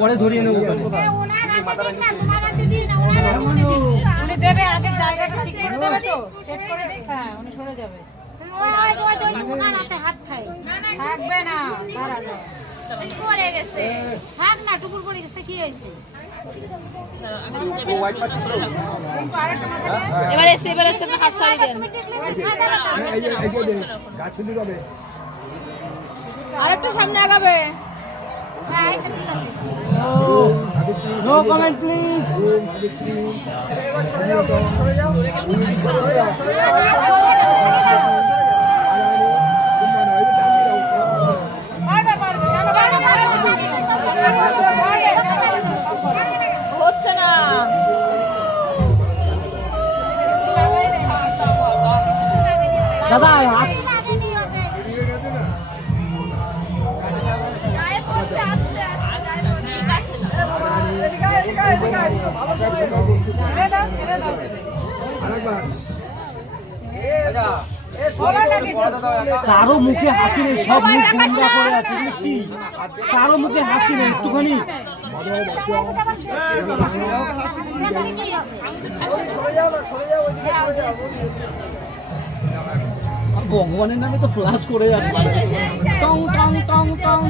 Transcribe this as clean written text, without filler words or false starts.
পরে ধরিয়ে নেবো। উনি দেবে আগে জায়গাটা ঠিক করে দেবে তো সেট করে দিই। হ্যাঁ উনি সরে যাবে। থাকবে না দাঁড়া যাও পড়ে গেছে থাক না টুকুর পড়ে গেছে কি হয়েছে এবারে এসে হাত ছাড়ি দেন আরেকটু সামনে আগাবে। হ্যাঁ এই তো ঠিক আছে নো কমেন্ট প্লিজ। হচ্ছে না দাদা কারো মুখে হাসি নেই, সব মুখ বন্ধ করে আছে। কি কারো মুখে হাসি নেই একটুখানি? ভগবানের নামে তো ফ্লাশ করে যাচ্ছে। টং টং টং টং।